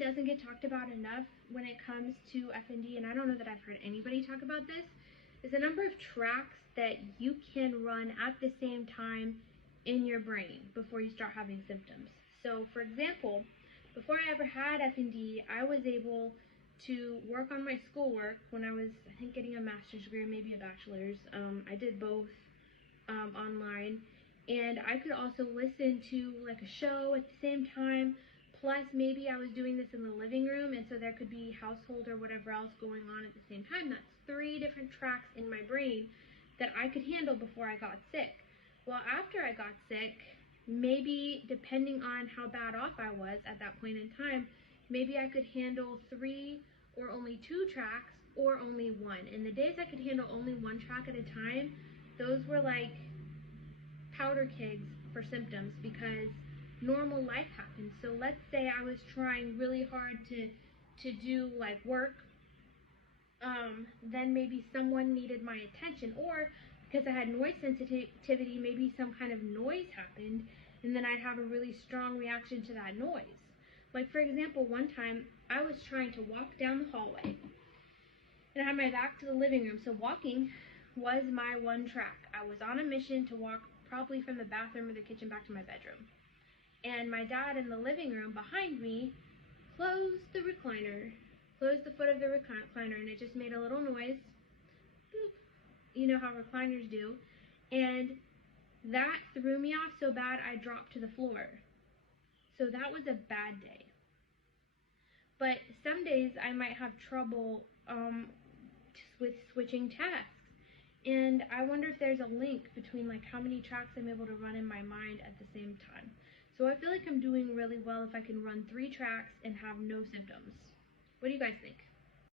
doesn't get talked about enough when it comes to FND, and I don't know that I've heard anybody talk about this, is the number of tracks that you can run at the same time in your brain before you start having symptoms. So for example, before I ever had FND, I was able to work on my schoolwork when I was, I think, getting a master's degree or maybe a bachelor's. I did both online, and I could also listen to like a show at the same time, plus maybe I was doing this in the living room, and so there could be household or whatever else going on at the same time. That's 3 different tracks in my brain that I could handle before I got sick. Well, after I got sick, maybe depending on how bad off I was at that point in time, maybe I could handle 3 or only 2 tracks or only 1. And the days I could handle only 1 track at a time, those were like powder kegs for symptoms, because normal life happened. So let's say I was trying really hard to do like work, then maybe someone needed my attention, or because I had noise sensitivity, maybe some kind of noise happened, and then I'd have a really strong reaction to that noise. Like for example, one time I was trying to walk down the hallway, and I had my back to the living room, so walking was my 1 track. I was on a mission to walk probably from the bathroom or the kitchen back to my bedroom. And my dad in the living room behind me closed the recliner, closed the foot of the recliner, and it just made a little noise. Boop. You know how recliners do. And that threw me off so bad I dropped to the floor. So that was a bad day. But some days I might have trouble with switching tasks. And I wonder if there's a link between like how many tracks I'm able to run in my mind at the same time. So I feel like I'm doing really well if I can run 3 tracks and have no symptoms. What do you guys think?